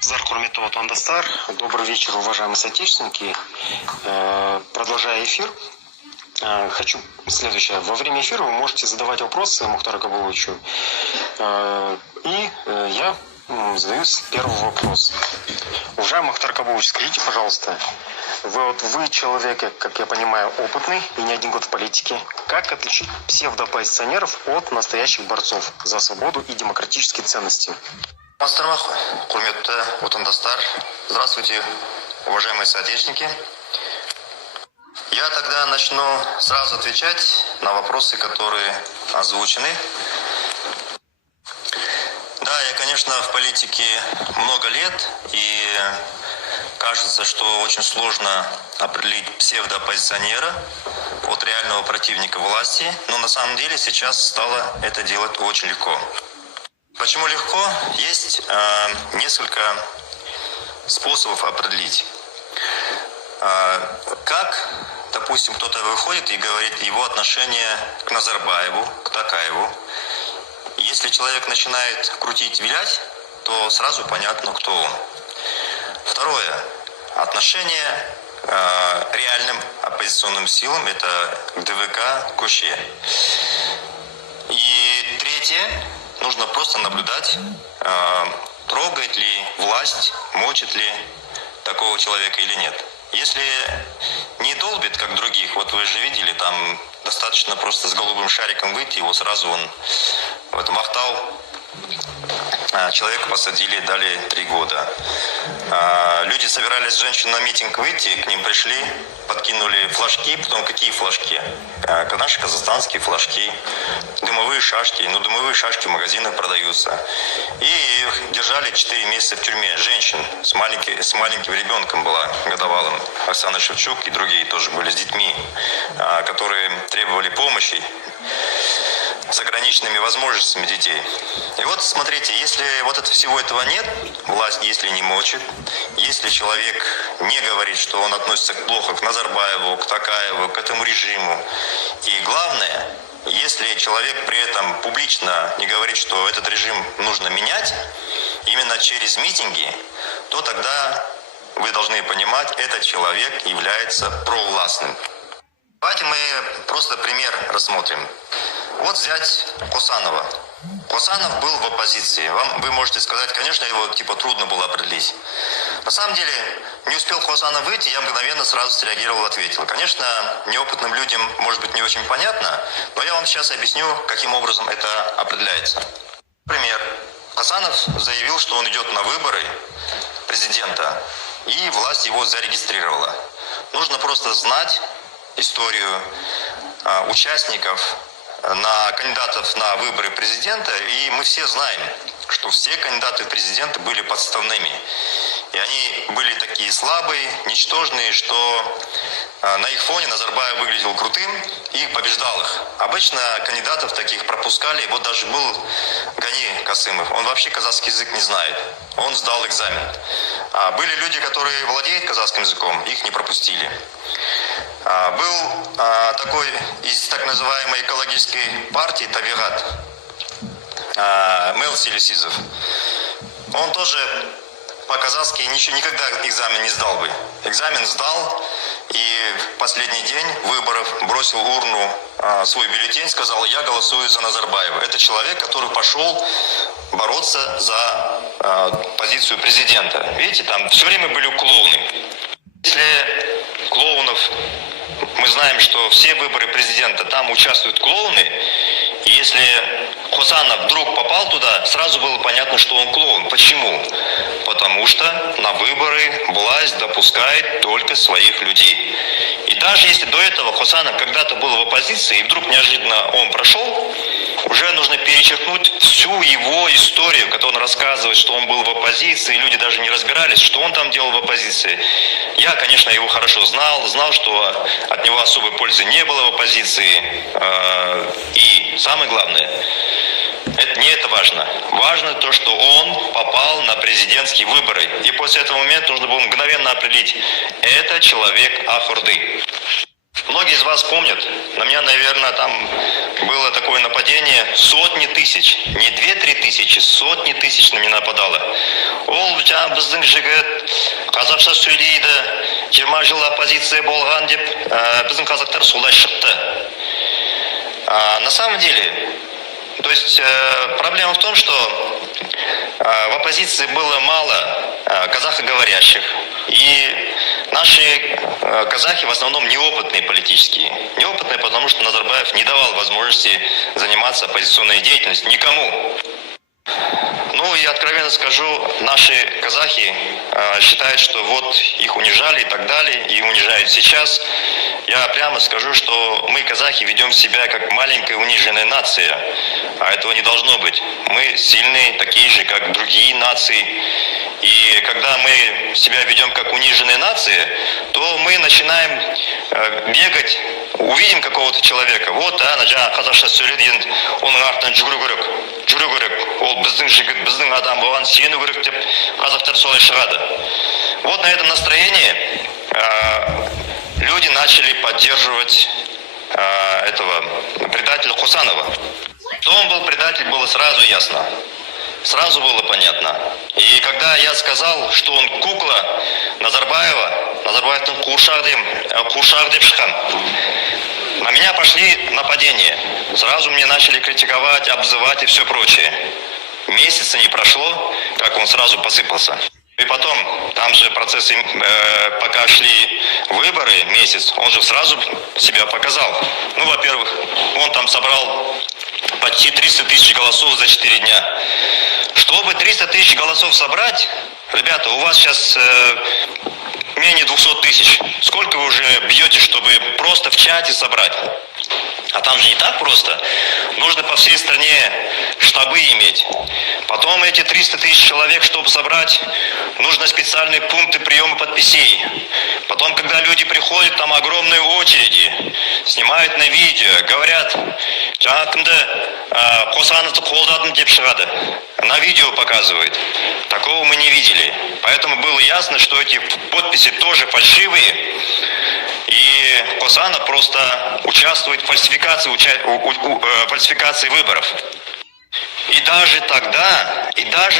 Зар Курметов Ватандастар. Добрый вечер, уважаемые соотечественники. Продолжая эфир, хочу следующее. Во время эфира вы можете задавать вопросы Мухтару Кабуловичу. И я задаю первый вопрос. Уважаемый Мухтар Кабулович, скажите, пожалуйста, вы человек, как я понимаю, опытный и не один год в политике. Как отличить псевдооппозиционеров от настоящих борцов за свободу и демократические ценности? Астармах, Курметта, Ватандастар. Здравствуйте, уважаемые соотечественники. Я тогда начну сразу отвечать на вопросы, которые озвучены. Да, я, конечно, в политике много лет, и кажется, что очень сложно определить псевдооппозиционера от реального противника власти, но на самом деле сейчас стало это делать очень легко. Почему легко? Есть несколько способов определить. Как, допустим, кто-то выходит и говорит его отношение к Назарбаеву, к Токаеву. Если человек начинает крутить-вилять, то сразу понятно, кто он. Второе. Отношение к реальным оппозиционным силам – это ДВК, Коше. И третье. Нужно просто наблюдать, трогает ли власть, мочит ли такого человека или нет. Если не долбит, как других, вот вы же видели, там достаточно просто с голубым шариком выйти, его сразу он в этом Ахтау. Человека посадили, дали 3 года. Люди собирались, женщин, на митинг выйти, к ним пришли, подкинули флажки, потом какие флажки? Наши казахстанские флажки, дымовые шашки. Ну, дымовые шашки в магазинах продаются. И их держали 4 месяца в тюрьме. Женщин с маленьким ребенком была годовалым. Оксана Шевчук и другие тоже были с детьми, которые требовали помощи с ограниченными возможностями детей. И вот смотрите, если вот всего этого нет, власть если не мочит, если человек не говорит, что он относится плохо к Назарбаеву, к Токаеву, к этому режиму, и главное, если человек при этом публично не говорит, что этот режим нужно менять, именно через митинги, то тогда вы должны понимать, этот человек является провластным. Давайте мы просто пример рассмотрим. Вот взять Косанова. Косанов был в оппозиции. Вы можете сказать, конечно, его трудно было определить. На самом деле, не успел Косанов выйти, я мгновенно сразу среагировал и ответил. Конечно, неопытным людям может быть не очень понятно, но я вам сейчас объясню, каким образом это определяется. Например, Косанов заявил, что он идет на выборы президента, и власть его зарегистрировала. Нужно просто знать историю участников, на кандидатов на выборы президента, и мы все знаем, что все кандидаты в президенты были подставными. И они были такие слабые, ничтожные, что на их фоне Назарбаев выглядел крутым и побеждал их. Обычно кандидатов таких пропускали. Вот даже был Гани Касымов, он вообще казахский язык не знает. Он сдал экзамен. А были люди, которые владеют казахским языком, их не пропустили. Был такой из так называемой экологической партии Табигат, Мел Селесизов. Он тоже по-казахски никогда экзамен не сдал бы. Экзамен сдал, и в последний день выборов бросил в урну свой бюллетень, сказал: я голосую за Назарбаева. Это человек, который пошел бороться за позицию президента. Видите, там все время были клоуны. Если клоунов, мы знаем, что все выборы президента, там участвуют клоуны, и если Косанов вдруг попал туда, сразу было понятно, что он клоун. Почему? Потому что на выборы власть допускает только своих людей. И даже если до этого Косанов когда-то был в оппозиции, и вдруг неожиданно он прошел, уже нужно перечеркнуть всю его историю, когда он рассказывает, что он был в оппозиции, и люди даже не разбирались, что он там делал в оппозиции. Я, конечно, его хорошо знал, что от него особой пользы не было в оппозиции. И самое главное, не это важно. Важно то, что он попал на президентские выборы. И после этого момента нужно было мгновенно определить, это человек Ахурды. Многие из вас помнят, на меня, наверное, там было такое нападение, сотни тысяч, не 2-3 тысячи, сотни тысяч на меня нападало. Ол жаңа біздің жігіт қазақша сөйлейді, 20 жыл оппозиция болған деп, біздің қазақтар солай шықты. На самом деле, то есть проблема в том, что в оппозиции было мало казахоговорящих, и наши казахи в основном неопытные политические. Неопытные, потому что Назарбаев не давал возможности заниматься оппозиционной деятельностью никому. Ну и откровенно скажу, наши казахи считают, что вот их унижали и так далее, и унижают сейчас. Я прямо скажу, что мы, казахи, ведем себя как маленькая униженная нация, а этого не должно быть. Мы сильные, такие же, как другие нации. И когда мы себя ведем как униженная нация, то мы начинаем бегать, увидим какого-то человека. Вот, қазақша сөйледі, оның артынан жүгіру керек. Ол біздің жігіт, біздің адам болған, сену керек деп қазақтар солай шығады. Вот на этом настроении люди начали поддерживать этого предателя Хусанова. Что он был предатель, было сразу ясно. Сразу было понятно. И когда я сказал, что он кукла Назарбаевтың қуыршақ деп шыққан, на меня пошли нападения. Сразу мне начали критиковать, обзывать и все прочее. Месяца не прошло, как он сразу посыпался. И потом, там же процессы, пока шли выборы, месяц, он же сразу себя показал. Ну, во-первых, он там собрал почти 300 тысяч голосов за 4 дня. Чтобы 300 тысяч голосов собрать, ребята, у вас сейчас менее 200 тысяч. Сколько вы уже бьете, чтобы просто в чате собрать? А там же не так просто. Нужно по всей стране штабы иметь. Потом эти 300 тысяч человек, чтобы собрать, нужно специальные пункты приема подписей. Потом, когда люди приходят, там огромные очереди, снимают на видео, говорят, на видео показывают. Такого мы не видели. Поэтому было ясно, что эти подписи тоже фальшивые. И Косанов просто участвует в фальсификации выборов. И даже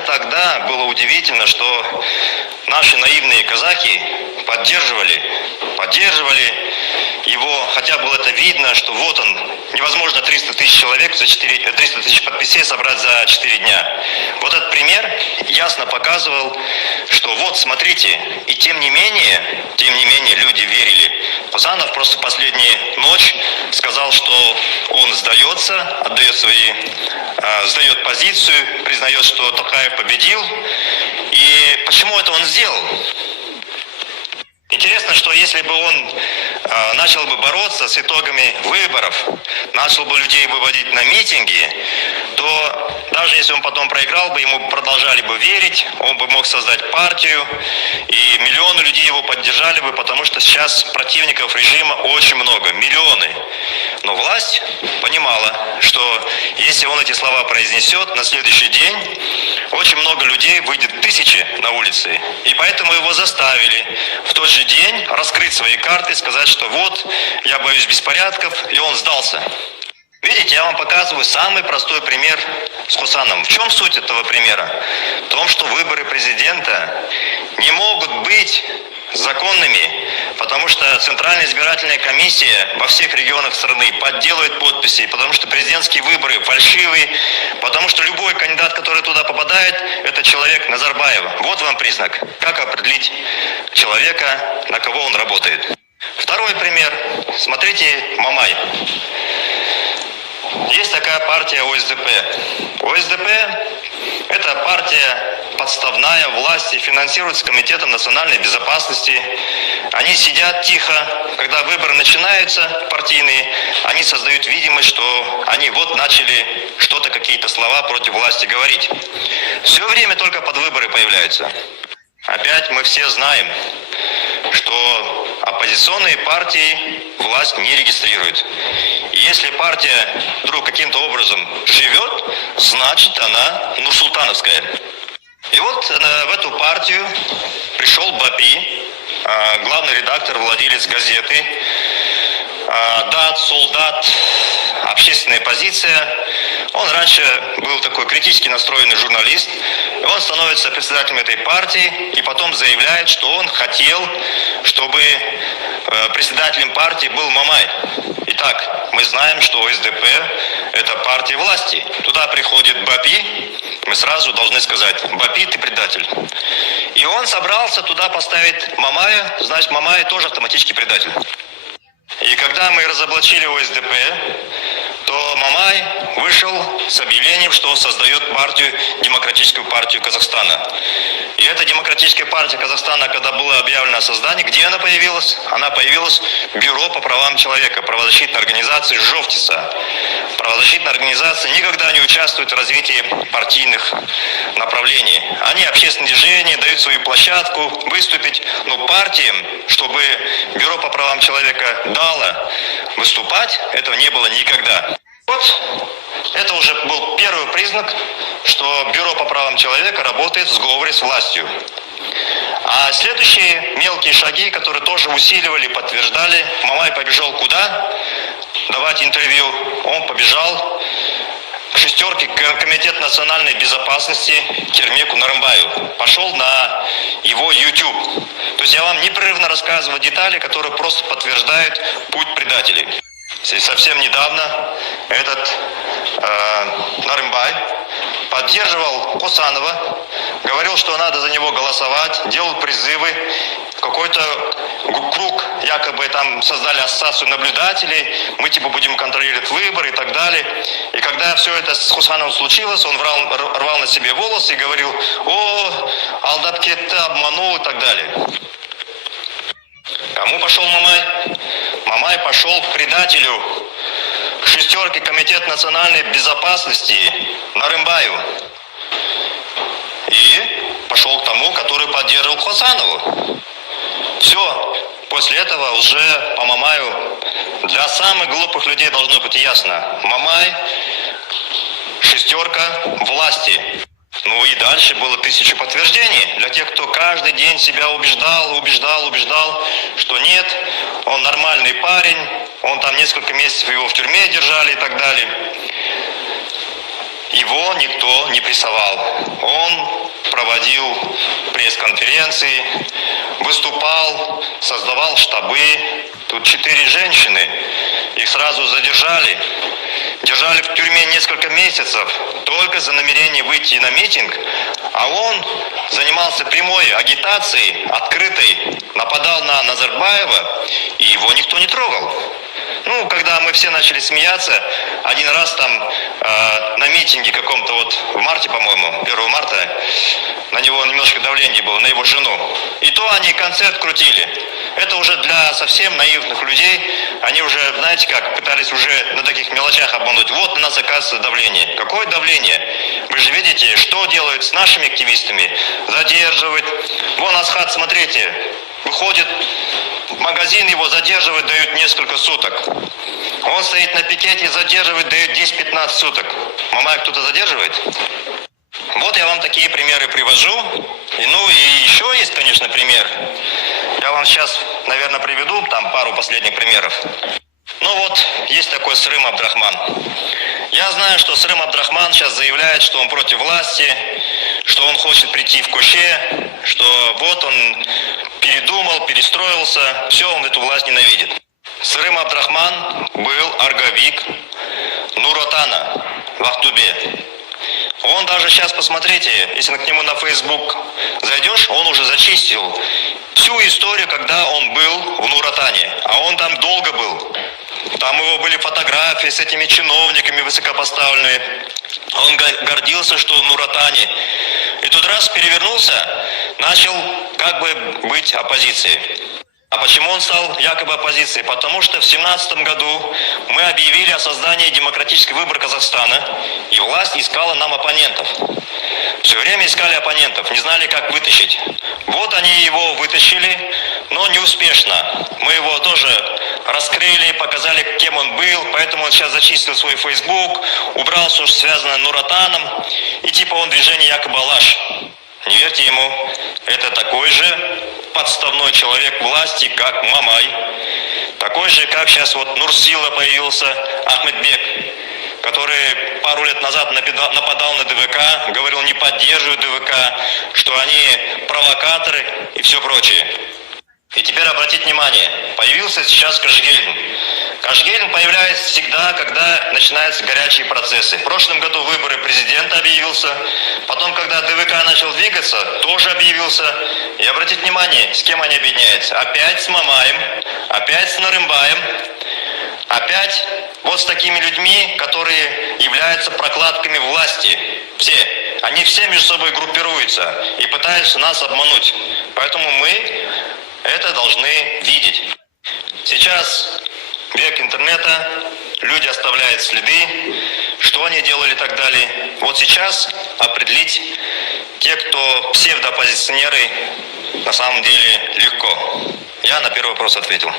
тогда было удивительно, что наши наивные казахи поддерживали его, хотя было это видно, что вот он, невозможно 300 тысяч человек, 300 тысяч подписей собрать за 4 дня. Вот этот пример ясно показывал, что вот, смотрите, и тем не менее люди верили. Косанов просто в последнюю ночь сказал, что он сдается, сдает позицию, признает, что Токаев победил. И почему это он сделал? Интересно, что если бы он начал бы бороться с итогами выборов, начал бы людей выводить на митинги, то даже если он потом проиграл бы, ему продолжали бы верить, он бы мог создать партию, и миллионы людей его поддержали бы, потому что сейчас противников режима очень много, миллионы. Но власть понимала, что если он эти слова произнесет, на следующий день очень много людей выйдет, тысячи на улицы. И поэтому его заставили в тот же день раскрыть свои карты, сказать, что вот, я боюсь беспорядков, и он сдался. Видите, я вам показываю самый простой пример с Хусановым. В чем суть этого примера? В том, что выборы президента не могут быть законными, потому что Центральная избирательная комиссия во всех регионах страны подделывает подписи, потому что президентские выборы фальшивые, потому что любой кандидат, который туда попадает, это человек Назарбаева. Вот вам признак, как определить человека, на кого он работает. Второй пример. Смотрите, Мамай. Есть такая партия ОСДП. ОСДП – это партия подставная власти, финансируется Комитетом национальной безопасности. Они сидят тихо, когда выборы начинаются партийные, они создают видимость, что они вот начали что-то, какие-то слова против власти говорить. Все время только под выборы появляются. Опять мы все знаем, что оппозиционные партии власть не регистрирует. И если партия вдруг каким-то образом живет, значит она нурсултановская. И вот в эту партию пришел Бапи, главный редактор, владелец газеты, дат, солдат, общественная позиция. Он раньше был такой критически настроенный журналист, и он становится председателем этой партии, и потом заявляет, что он хотел, чтобы председателем партии был Мамай. Итак, мы знаем, что ОСДП – это партия власти. Туда приходит Бапи, мы сразу должны сказать: Бапи, ты предатель. И он собрался туда поставить Мамая, значит, Мамай тоже автоматически предатель. И когда мы разоблачили ОСДП, то Мамай вышел с объявлением, что создает партию, Демократическую партию Казахстана. И эта Демократическая партия Казахстана, когда было объявлено о создании, где она появилась? Она появилась в Бюро по правам человека, правозащитной организации Жовтица. Правозащитные организации никогда не участвуют в развитии партийных направлений. Они общественные движения, дают свою площадку выступить, но партиям, чтобы Бюро по правам человека дало выступать, этого не было никогда. Вот это уже был первый признак, что Бюро по правам человека работает в сговоре с властью. А следующие мелкие шаги, которые тоже усиливали, подтверждали, Мамай побежал куда? Давать интервью. Он побежал к шестерке Комитета национальной безопасности Кермеку Нарымбаю. Пошел на его YouTube. То есть я вам непрерывно рассказываю детали, которые просто подтверждают путь предателей. Совсем недавно этот Нарымбай поддерживал Косанова, говорил, что надо за него голосовать, делал призывы. Какой-то круг, якобы там создали ассоциацию наблюдателей, мы типа будем контролировать выборы и так далее. И когда все это с Хусановым случилось, он рвал на себе волосы и говорил: о, Алдапкетте обманул и так далее. Кому пошел Мамай? Мамай пошел к предателю, к шестерке Комитета национальной безопасности Нарымбаю. И пошел к тому, который поддерживал Хосанову. Все. После этого уже по Мамаю для самых глупых людей должно быть ясно: Мамай – шестерка власти. Ну и дальше было 1000 подтверждений для тех, кто каждый день себя убеждал, что нет, он нормальный парень, он там несколько месяцев его в тюрьме держали и так далее. Его никто не прессовал. Он проводил пресс-конференции, выступал, создавал штабы. Тут 4 женщины, их сразу задержали. Держали в тюрьме несколько месяцев только за намерение выйти на митинг, а он занимался прямой агитацией, открытой, нападал на Назарбаева, и его никто не трогал. Ну, когда мы все начали смеяться, один раз там на митинге каком-то вот в марте, по-моему, 1 марта, на него немножко давление было, на его жену. И то они концерт крутили. Это уже для совсем наивных людей. Они уже, знаете как, пытались уже на таких мелочах обмануть. Вот на нас оказывается давление. Какое давление? Вы же видите, что делают с нашими активистами? Задерживают. Вон Асхат, смотрите, выходит в магазин, его задерживают, дают несколько суток. Он стоит на пикете, задерживает, дают 10-15 суток. Мамай кто-то задерживает? Вот я вам такие примеры привожу. Ну и еще есть, конечно, пример. Я вам сейчас, наверное, приведу там пару последних примеров. Ну вот, есть такой Сырым Абдрахман. Я знаю, что Сырым Абдрахман сейчас заявляет, что он против власти, что он хочет прийти в Коше, что вот он передумал, перестроился, все, он эту власть ненавидит. Сырым Абдрахман был арговик Нуротана в Ахтубе. Он даже сейчас, посмотрите, если к нему на Facebook зайдешь, он уже зачистил всю историю, когда он был в Нуротане. А он там долго был. Там у него были фотографии с этими чиновниками высокопоставленными. Он гордился, что в Нуротане. И тут раз перевернулся, начал как бы быть оппозицией. А почему он стал якобы оппозицией? Потому что в 2017 году мы объявили о создании демократических выборов Казахстана, и власть искала нам оппонентов. Все время искали оппонентов, не знали, как вытащить. Вот они его вытащили, но не успешно. Мы его тоже раскрыли, показали, кем он был, поэтому он сейчас зачистил свой Facebook, убрал все, что связано с Нуротаном, и типа он движение якобы Алаш. Не верьте ему, это такой же подставной человек власти, как Мамай. Такой же, как сейчас вот Нурсила появился, Ахмедбек. который пару лет назад нападал на ДВК, говорил, не поддерживаю ДВК, что они провокаторы и все прочее. И теперь обратите внимание, появился сейчас Кожегельдин. Кожегельдин появляется всегда, когда начинаются горячие процессы. В прошлом году выборы президента объявился, потом, когда ДВК начал двигаться, тоже объявился. И обратите внимание, с кем они объединяются. Опять с Мамаем, опять с Нарымбаем, опять вот с такими людьми, которые являются прокладками власти. Все. Они все между собой группируются и пытаются нас обмануть. Поэтому мы это должны видеть. Сейчас век интернета, люди оставляют следы, что они делали и так далее. Вот сейчас определить те, кто псевдооппозиционеры, на самом деле легко. Я на первый вопрос ответил.